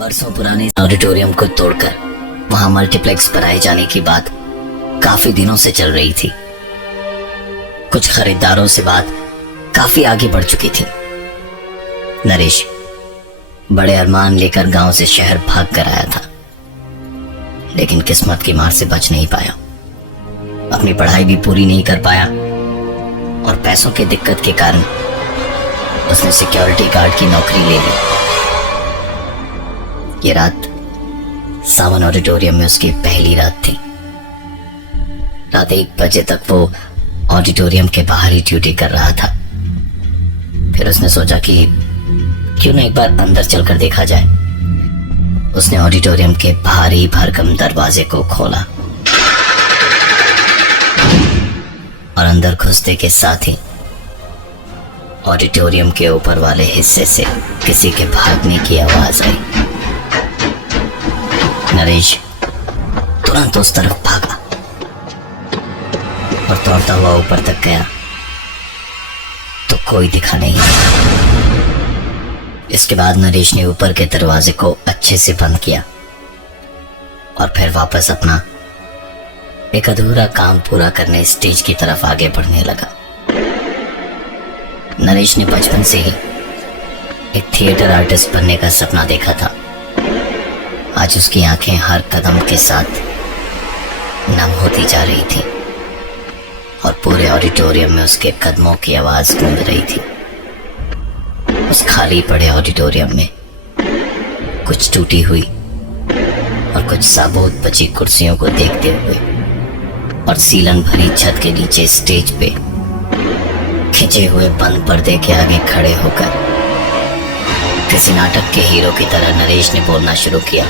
बरसों पुराने ऑडिटोरियम को तोड़कर वहां मल्टीप्लेक्स बनाए जाने की बात काफी दिनों से चल रही थी। कुछ खरीदारों से बात काफी आगे बढ़ चुकी थी। नरेश बड़े अरमान लेकर गांव से शहर भाग कर आया था, लेकिन किस्मत की मार से बच नहीं पाया। अपनी पढ़ाई भी पूरी नहीं कर पाया और पैसों की दिक्कत के कारण उसने सिक्योरिटी गार्ड की नौकरी ले ली। ये रात सावन ऑडिटोरियम में उसकी पहली रात थी। रात 1 बजे तक वो ऑडिटोरियम के बाहर ही ड्यूटी कर रहा था। फिर उसने सोचा कि क्यों ना एक बार अंदर चलकर देखा जाए। उसने ऑडिटोरियम के भारी भरकम दरवाजे को खोला और अंदर घुसते के साथ ही ऑडिटोरियम के ऊपर वाले हिस्से से किसी के भागने की आवाज आई। नरेश तुरंत उस तरफ भागा और दौड़ता हुआ ऊपर तक गया तो कोई दिखा नहीं। इसके बाद नरेश ने ऊपर के दरवाजे को अच्छे से बंद किया और फिर वापस अपना एक अधूरा काम पूरा करने स्टेज की तरफ आगे बढ़ने लगा। नरेश ने बचपन से ही एक थिएटर आर्टिस्ट बनने का सपना देखा था। आज उसकी आंखें हर कदम के साथ नम होती जा रही थी और पूरे ऑडिटोरियम में उसके कदमों की आवाज गूंज रही थी। उस खाली पड़े ऑडिटोरियम में कुछ टूटी हुई और कुछ साबुत बची कुर्सियों को देखते हुए और सीलन भरी छत के नीचे स्टेज पे खिंचे हुए बंद पर्दे के आगे खड़े होकर किसी नाटक के हीरो की तरह नरेश ने बोलना शुरू किया।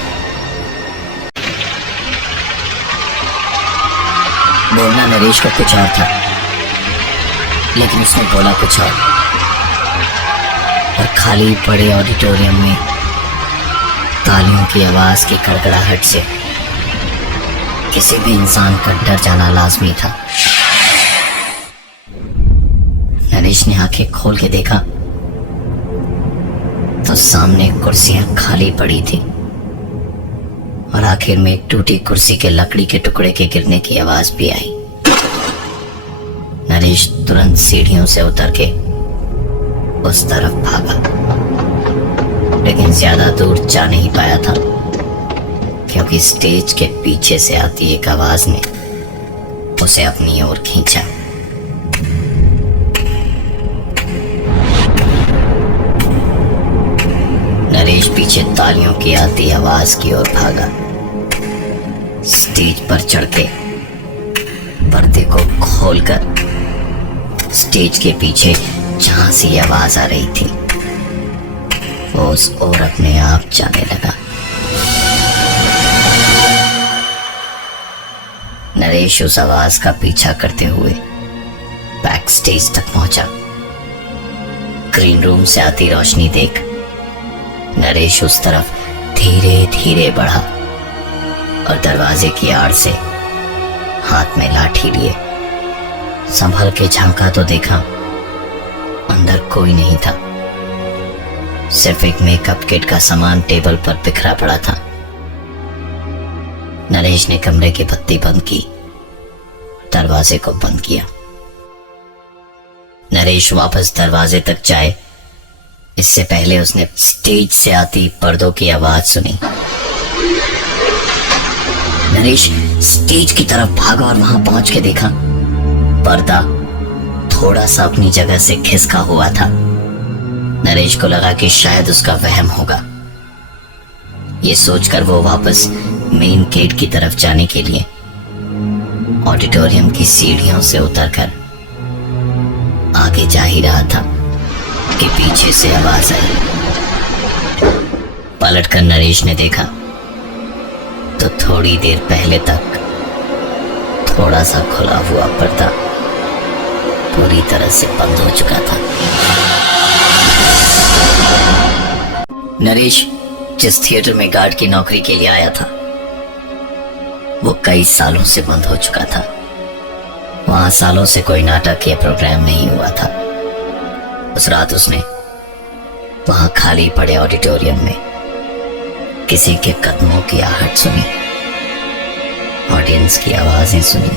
बोलना नरेश का कुछ और था, लेकिन उसने बोला कुछ और खाली पड़े ऑडिटोरियम में तालियों की आवाज की कड़कड़ाहट से किसी भी इंसान का डर जाना लाजमी था। नरेश ने आंखें खोल के देखा तो सामने कुर्सियां खाली पड़ी थी और आखिर में एक टूटी कुर्सी के लकड़ी के टुकड़े के गिरने की आवाज भी आई। नरेश तुरंत सीढ़ियों से उतर के उस तरफ भागा, लेकिन ज्यादा दूर जा नहीं पाया था क्योंकि स्टेज के पीछे से आती एक आवाज ने उसे अपनी ओर खींचा। नरेश पीछे तालियों की आती आवाज की ओर भागा। स्टेज पर चढ़ के पर्दे को खोलकर स्टेज के पीछे जहां से आवाज आ रही थी वो उस ओर अपने आप जाने लगा। नरेश उस आवाज का पीछा करते हुए बैक स्टेज तक पहुंचा। ग्रीन रूम से आती रोशनी देख नरेश उस तरफ धीरे धीरे बढ़ा और दरवाजे की आड़ से हाथ में लाठी लिए संभल के झांका तो देखा अंदर कोई नहीं था। सिर्फ एक मेकअप किट का सामान टेबल पर बिखरा पड़ा था। नरेश ने कमरे की बत्ती बंद की, दरवाजे को बंद किया। नरेश वापस दरवाजे तक जाए इससे पहले उसने स्टेज से आती पर्दों की आवाज सुनी। नरेश स्टेज की तरफ भागा और वहां पहुंच के देखा पर्दा थोड़ा सा अपनी जगह से खिसका हुआ था। नरेश को लगा कि शायद उसका वहम होगा। ये सोचकर वो वापस मेन गेट की तरफ जाने के लिए ऑडिटोरियम की सीढ़ियों से उतरकर आगे जा ही रहा था कि पीछे से आवाज आई। पलटकर नरेश ने देखा तो थोड़ी देर पहले तक थोड़ा सा खुला हुआ पर्दा पूरी तरह से बंद हो चुका था। नरेश जिस थिएटर में गार्ड की नौकरी के लिए आया था वो कई सालों से बंद हो चुका था। वहां सालों से कोई नाटक या प्रोग्राम नहीं हुआ था। उस रात उसने वहां खाली पड़े ऑडिटोरियम में किसी के कदमों की आहट सुनी, ऑडियंस की आवाजें सुनी,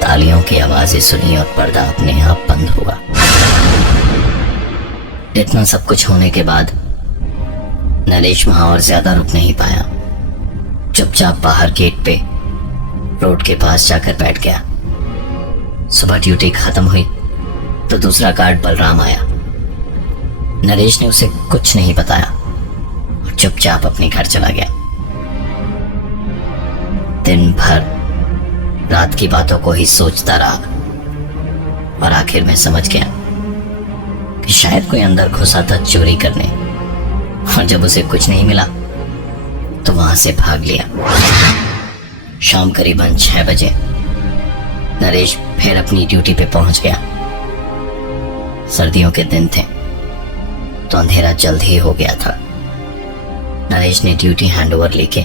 तालियों की आवाजें सुनी और पर्दा अपने आप बंद हुआ। इतना सब कुछ होने के बाद नरेश वहां और ज्यादा रुक नहीं पाया। चुपचाप बाहर गेट पे रोड के पास जाकर बैठ गया। सुबह ड्यूटी खत्म हुई तो दूसरा गार्ड बलराम आया। नरेश ने उसे कुछ नहीं बताया और चुपचाप अपने घर चला गया। दिन भर रात की बातों को ही सोचता रहा और आखिर में समझ गया कि शायद कोई अंदर घुसा था चोरी करने, और जब उसे कुछ नहीं मिला तो वहां से भाग लिया। शाम करीबन 6 बजे नरेश फिर अपनी ड्यूटी पे पहुंच गया। सर्दियों के दिन थे तो अंधेरा जल्द ही हो गया था। नरेश ने ड्यूटी हैंडओवर लेके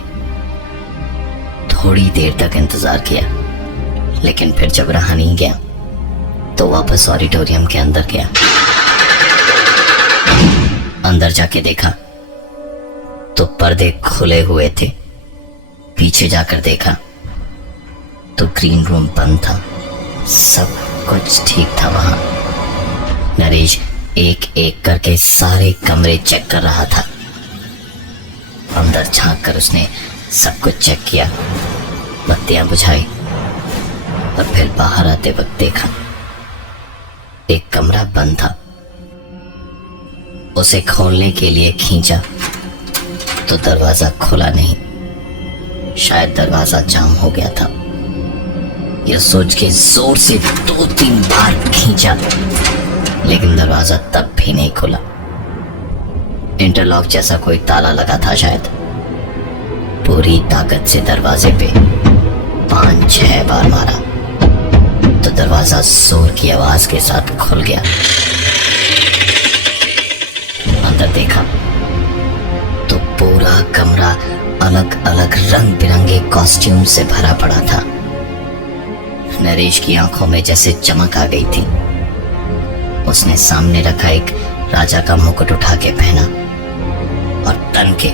थोड़ी देर तक इंतजार किया, लेकिन फिर जब रहा नहीं गया तो वापस ऑडिटोरियम के अंदर गया। अंदर जाके देखा तो पर्दे खुले हुए थे। पीछे जाकर देखा तो ग्रीन रूम बंद था। सब कुछ ठीक था वहां। नरेश एक एक करके सारे कमरे चेक कर रहा था। अंदर झांक कर उसने सब कुछ चेक किया, बत्तियां बुझाई और फिर बाहर आते वक्त देखा एक कमरा बंद था। उसे खोलने के लिए खींचा तो दरवाजा खुला नहीं। शायद दरवाजा जाम हो गया था। यह सोच के जोर से 2-3 बार खींचा, लेकिन दरवाजा तब भी नहीं खुला। इंटरलॉक जैसा कोई ताला लगा था शायद। पूरी ताकत से दरवाजे पे 5-6 बार मारा तो दरवाजा जोर की आवाज के साथ खुल गया। अंदर देखा तो पूरा कमरा अलग अलग रंग बिरंगे कॉस्ट्यूम से भरा पड़ा था। नरेश की आंखों में जैसे चमक आ गई थी। उसने सामने रखा एक राजा का मुकुट उठा के पहना और तन के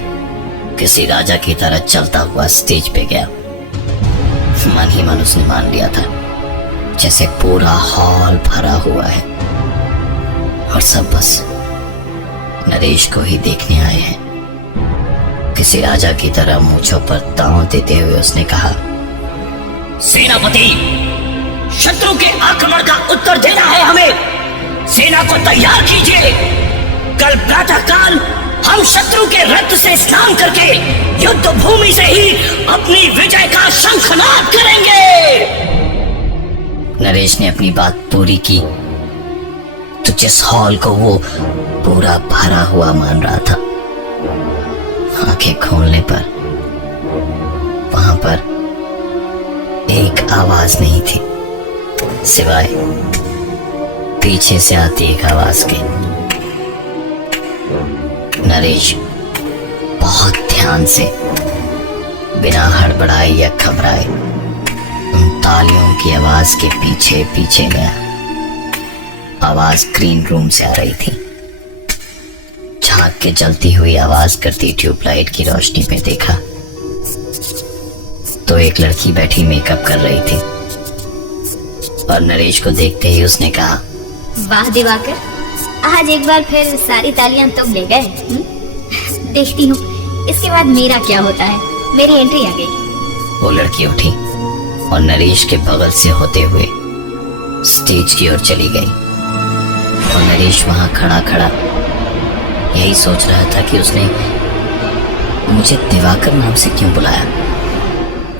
किसी राजा की तरह चलता हुआ स्टेज पे गया। मन ही मन उसने मान लिया था जैसे पूरा हॉल भरा हुआ है और सब बस नरेश को ही देखने आए हैं। किसी राजा की तरह मूंछों पर दांव देते हुए उसने कहा, सेनापति, शत्रु के आक्रमण का उत्तर देना है हमें। सेना को तैयार कीजिए। कल प्रातःकाल हम शत्रु के रक्त से स्नान करके युद्ध भूमि से ही अपनी विजय का शंखनाद करेंगे। नरेश ने अपनी बात पूरी की तो जिस हॉल को वो पूरा भरा हुआ मान रहा था, आंखें खोलने पर वहां पर एक आवाज नहीं थी सिवाय पीछे से आती एक आवाज के। नरेश बहुत ध्यान से, बिना हड़बड़ाए या घबराए, उन तालियों की आवाज के पीछे पीछे गया। आवाज ग्रीन रूम से आ रही थी। झांक के जलती हुई आवाज करती ट्यूबलाइट की रोशनी पे देखा तो एक लड़की बैठी मेकअप कर रही थी और नरेश को देखते ही उसने कहा, वाह दिवाकर, आज एक बार फिर सारी तालियां तुम ले गए। देखती हूँ इसके बाद मेरा क्या होता है। मेरी एंट्री आ गई। वो लड़की उठी और नरेश के बगल से होते हुए स्टेज की ओर चली गई और नरेश वहां खड़ा खड़ा यही सोच रहा था कि उसने मुझे दिवाकर नाम से क्यों बुलाया,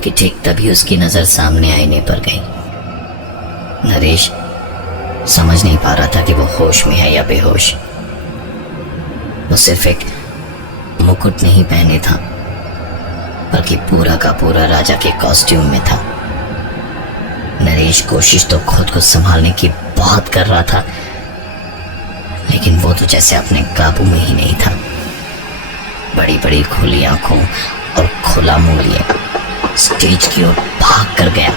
कि ठीक तभी उसकी नजर सामने आईने पर गई। नरेश समझ नहीं पा रहा था कि वो होश में है या बेहोश। वो सिर्फ एक मुकुट नहीं पहने था, बल्कि पूरा का पूरा राजा के कॉस्ट्यूम में था। नरेश कोशिश तो खुद को संभालने की बहुत कर रहा था, लेकिन वो तो जैसे अपने काबू में ही नहीं था। बड़ी बड़ी खुली आंखों और खुला मुंह लिए स्टेज की ओर भाग कर गया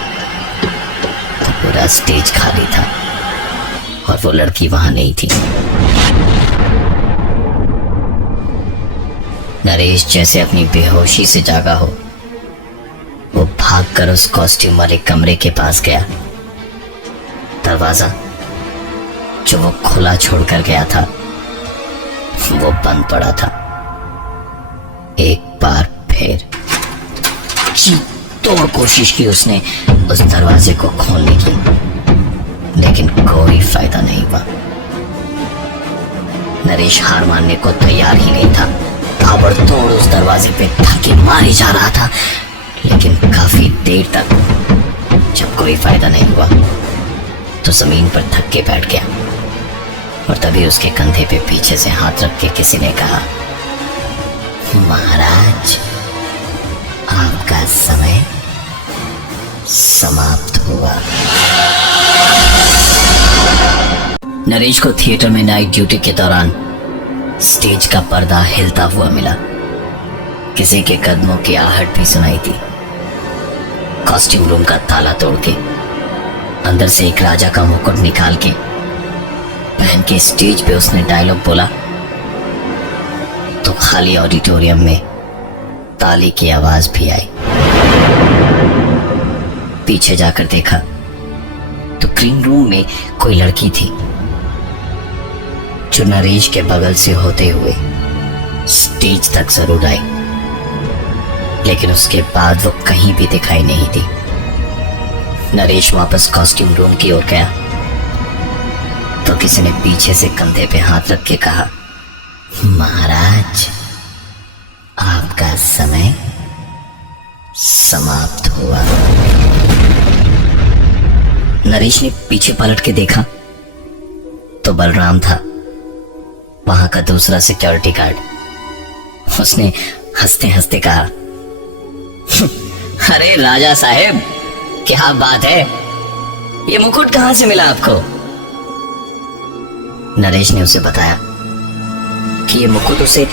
तो पूरा स्टेज खाली था और वो लड़की वहां नहीं थी। नरेश जैसे अपनी बेहोशी से जागा हो, वो भागकर उस कॉस्ट्यूम वाले कमरे के पास गया। दरवाजा जो वो खुला छोड़कर गया था वो बंद पड़ा था। एक बार फिर जी तोड़ कोशिश की उसने उस दरवाजे को खोलने की, लेकिन कोई फायदा नहीं हुआ। नरेश हार मानने को तैयार ही नहीं था। ताबड़तोड़ उस दरवाजे पे धक्के मारे जा रहा था, लेकिन काफी देर तक जब कोई फायदा नहीं हुआ तो जमीन पर धक्के बैठ गया। और तभी उसके कंधे पे पीछे से हाथ रख के किसी ने कहा, महाराज आपका समय समाप्त हुआ। नरेश को थिएटर में नाइट ड्यूटी के दौरान स्टेज का पर्दा हिलता हुआ मिला। किसी के कदमों की आहट भी सुनाई थी। कॉस्ट्यूम रूम का ताला तोड़ के अंदर से एक राजा का मुकुट निकाल के पहन के स्टेज पे उसने डायलॉग बोला तो खाली ऑडिटोरियम में ताली की आवाज भी आई। पीछे जाकर देखा तो ग्रीन रूम में कोई लड़की थी जो नरेश के बगल से होते हुए स्टेज तक जरूर आई, लेकिन उसके बाद वो कहीं भी दिखाई नहीं दी। नरेश वापस कॉस्ट्यूम रूम की ओर गया तो किसी ने पीछे से कंधे पे हाथ रख के कहा, महाराज आपका समय समाप्त हुआ। नरेश ने पीछे पलट के देखा तो बलराम था, वहां का दूसरा सिक्योरिटी गार्ड। उसने हंसते हंसते कहा, अरे राजा साहेब क्या बात है, ये मुकुट कहां से मिला आपको? नरेश ने उसे बताया कि ये मुकुट उसे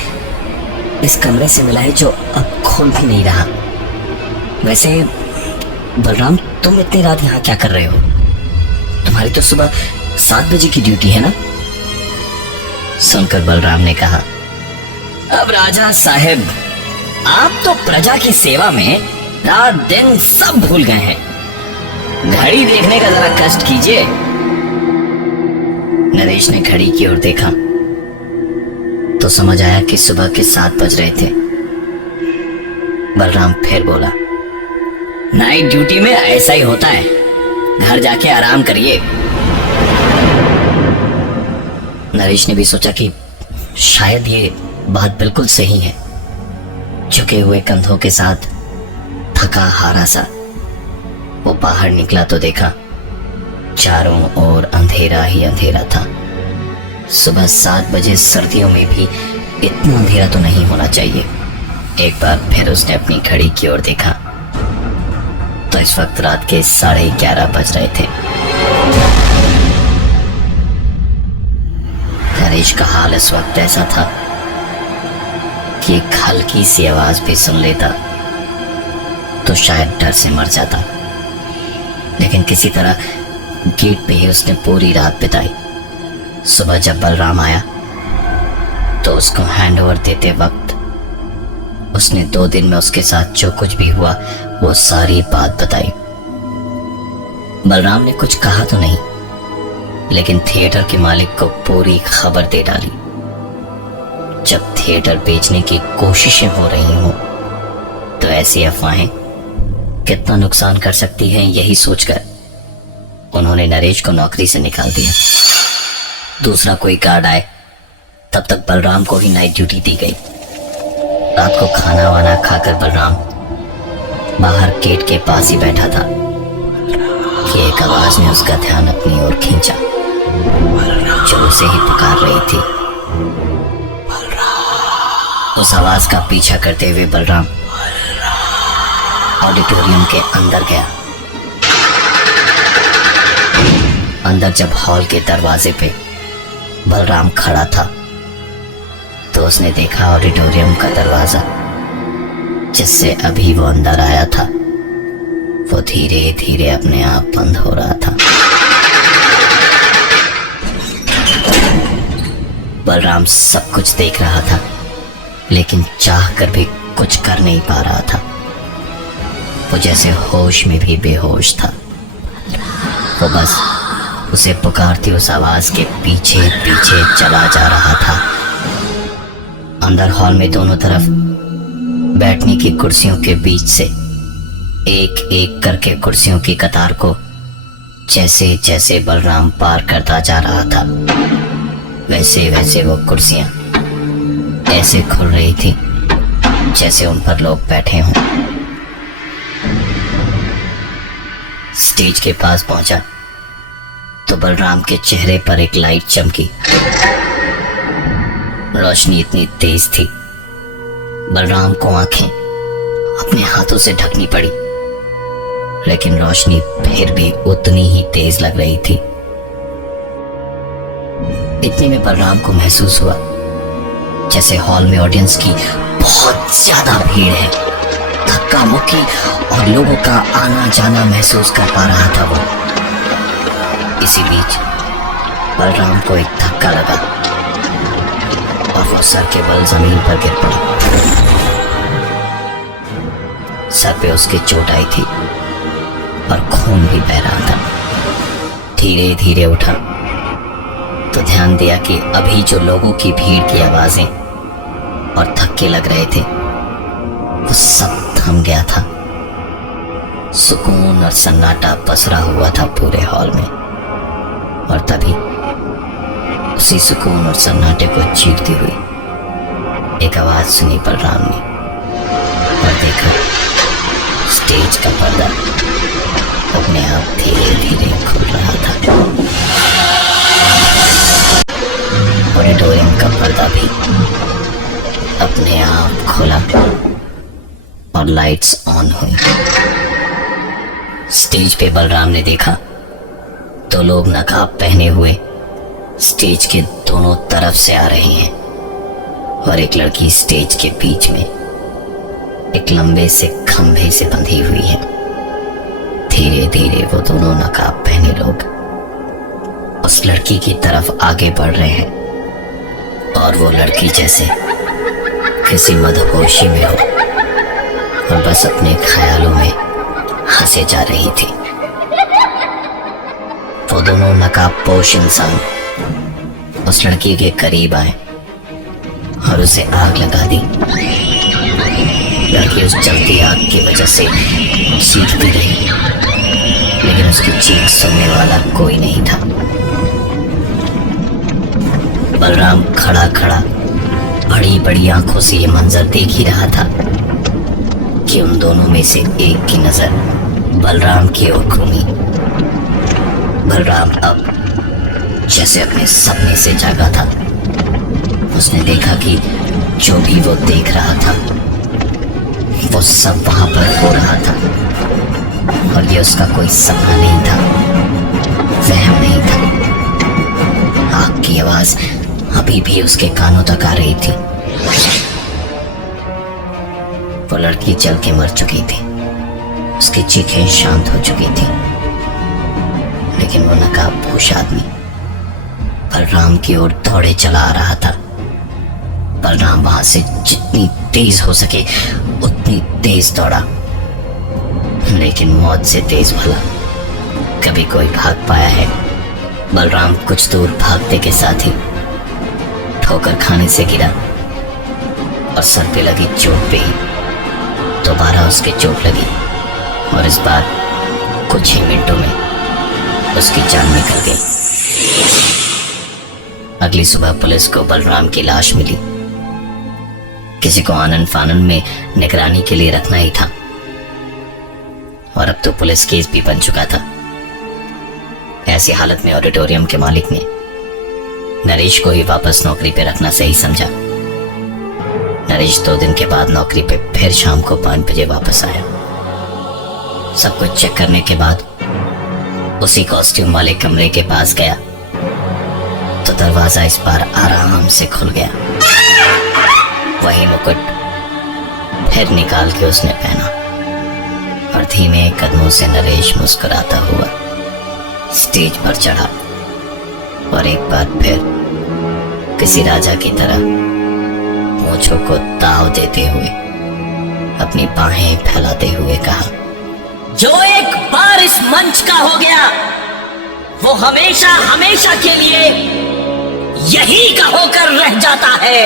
इस कमरे से मिला है जो अब खोल भी नहीं रहा। वैसे बलराम तुम इतनी रात यहाँ क्या कर रहे हो? तुम्हारी तो सुबह 7 बजे की ड्यूटी है ना? सुनकर बलराम ने कहा, अब राजा साहेब आप तो प्रजा की सेवा में रात दिन सब भूल गए हैं, घड़ी देखने का जरा कष्ट कीजिए। नरेश ने घड़ी की ओर देखा तो समझ आया कि सुबह के 7 बज रहे थे। बलराम फिर बोला, नाइट ड्यूटी में ऐसा ही होता है, घर जाके आराम करिए। नरेश ने भी सोचा कि शायद ये बात बिल्कुल सही है। झुके हुए कंधों के साथ थका हारा सा वो बाहर निकला तो देखा चारों ओर अंधेरा ही अंधेरा था। सुबह 7 बजे सर्दियों में भी इतना अंधेरा तो नहीं होना चाहिए। एक बार फिर उसने अपनी घड़ी की ओर देखा तो इस वक्त रात के 11:30 बज रहे थे। नरेश का हाल इस वक्त ऐसा था कि एक हल्की सी आवाज भी सुन लेता तो शायद डर से मर जाता, लेकिन किसी तरह गेट पे ही उसने पूरी रात बिताई। सुबह जब बलराम आया तो उसको हैंडओवर देते वक्त उसने 2 दिन में उसके साथ जो कुछ भी हुआ वो सारी बात बताई। बलराम ने कुछ कहा तो नहीं, लेकिन थिएटर के मालिक को पूरी खबर दे डाली। जब थिएटर बेचने की कोशिशें हो रही हों तो ऐसी अफवाहें कितना नुकसान कर सकती हैं, यही सोचकर उन्होंने नरेश को नौकरी से निकाल दिया। दूसरा कोई गार्ड आए तब तक बलराम को ही नाइट ड्यूटी दी गई। रात को खाना वाना खाकर बलराम बाहर गेट के पास ही बैठा था कि एक आवाज ने उसका ध्यान अपनी ओर खींचा जो उसे ही पुकार रही थी। उस आवाज का पीछा करते हुए बलराम ऑडिटोरियम के अंदर गया। अंदर जब हॉल के दरवाजे पे बलराम खड़ा था तो उसने देखा ऑडिटोरियम का दरवाजा जिससे अभी वो अंदर आया था वो धीरे धीरे अपने आप बंद हो रहा था। बलराम सब कुछ देख रहा था, लेकिन चाह कर भी कुछ कर नहीं पा रहा था। वो जैसे होश में भी बेहोश था। वो बस उसे पुकारती उस आवाज के पीछे पीछे चला जा रहा था। अंदर हॉल में दोनों तरफ बैठने की कुर्सियों के बीच से एक एक करके कुर्सियों की कतार को जैसे जैसे बलराम पार करता जा रहा था, वैसे वैसे वो कुर्सियां ऐसे खुल रही थी जैसे उन पर लोग बैठे हों। स्टेज के पास पहुंचा तो बलराम के चेहरे पर एक लाइट चमकी। रोशनी इतनी तेज थी, बलराम को आंखें अपने हाथों से ढकनी पड़ी, लेकिन रोशनी फिर भी उतनी ही तेज लग रही थी। इतने में बलराम को महसूस हुआ जैसे हॉल में ऑडियंस की बहुत ज्यादा भीड़ है। धक्का मुक्की और लोगों का आना जाना महसूस कर पा रहा था वो। इसी बीच बलराम को एक धक्का लगा और वो सर के बल जमीन पर गिर पड़ा। सर पे उसके चोट आई थी और खून भी बह रहा था। धीरे धीरे उठा तो ध्यान दिया कि अभी जो लोगों की भीड़ की आवाजें और धक्के लग रहे थे वो सब थम गया था। सुकून और सन्नाटा पसरा हुआ था पूरे हॉल में। और तभी उसी सुकून और सन्नाटे को चीरती हुई एक आवाज सुनी बलराम ने और देखा स्टेज का पर्दा अपने आप धीरे धीरे खुल रहा था। ऑडिटोरियम का पर्दा भी अपने आप खुला और लाइट्स ऑन हुई। स्टेज पे बलराम ने देखा तो लोग नकाब पहने हुए स्टेज के दोनों तरफ से आ रहे हैं और एक लड़की स्टेज के बीच में एक लंबे से खंभे से बंधी हुई है। धीरे धीरे वो दोनों नकाब पहने लोग उस लड़की की तरफ आगे बढ़ रहे हैं और वो लड़की जैसे किसी मदहोशी में हो और बस अपने ख्यालों में हंसे जा रही थी। वो दोनों नकाबपोश इंसान उस लड़की के करीब आए और उसे आग लगा दी। लड़की उस जलती आग की वजह से चीखती रही, लेकिन उसकी चीख सुनने वाला कोई नहीं था। बलराम खड़ा खड़ा बड़ी बड़ी आंखों से ये मंजर देख ही रहा था कि उन दोनों में से एक की नजर बलराम की ओर घूमी। बलराम अब जैसे अपने सपने से जागा था। उसने देखा कि जो भी वो देख रहा था वो सब वहां पर हो रहा था और ये उसका कोई सपना नहीं था, वहम नहीं था। आग की आवाज अभी भी उसके कानों तक आ रही थी। वो लड़की जल के मर चुकी थी, उसकी चीखें शांत हो चुकी थी, लेकिन वो नकाबपोश आदमी बलराम की ओर दौड़े चला आ रहा था। बलराम वहां से जितनी तेज हो सके उतनी तेज दौड़ा, लेकिन मौत से तेज भला कभी कोई भाग पाया है। बलराम कुछ दूर भागते के साथ ही ठोकर खाने से गिरा और सर पे लगी चोट पे ही दोबारा उसके चोट लगी और इस बार कुछ ही मिनटों में उसकी जान निकल गई। अगली सुबह पुलिस को बलराम की लाश मिली। किसी को आनन फानन में निगरानी के लिए रखना ही था और अब तो पुलिस केस भी बन चुका था। ऐसी हालत में ऑडिटोरियम के मालिक ने नरेश को ही वापस नौकरी पे रखना सही समझा। नरेश 2 दिन के बाद नौकरी पे फिर शाम को 5 बजे वापस आया। सब कुछ चेक करने के बाद उसी कॉस्ट्यूम वाले कमरे के पास गया तो दरवाजा इस बार आराम से खुल गया। वही मुकुट फिर निकाल के उसने पहना और धीमे कदमों से नरेश मुस्कुराता हुआ स्टेज पर चढ़ा और एक बार फिर किसी राजा की तरह मूंछों को ताव देते हुए अपनी बाहें फैलाते हुए कहा, जो एक बार इस मंच का हो गया वो हमेशा हमेशा के लिए यही का होकर रह जाता है।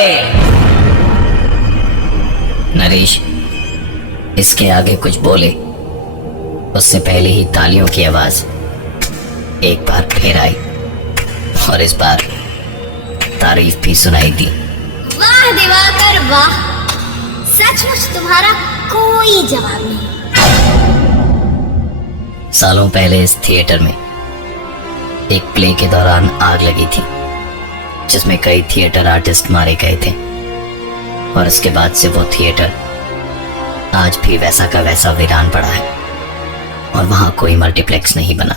नरेश इसके आगे कुछ बोले उससे पहले ही तालियों की आवाज एक बार फिर आई और इस बार तारीफ भी सुनाई दी। वाह दिवाकर वाह, सचमुच तुम्हारा कोई जवाब नहीं। सालों पहले इस थिएटर में एक प्ले के दौरान आग लगी थी जिसमें कई थिएटर आर्टिस्ट मारे गए थे और उसके बाद से वो थिएटर आज भी वैसा का वैसा वीरान पड़ा है और वहां कोई मल्टीप्लेक्स नहीं बना।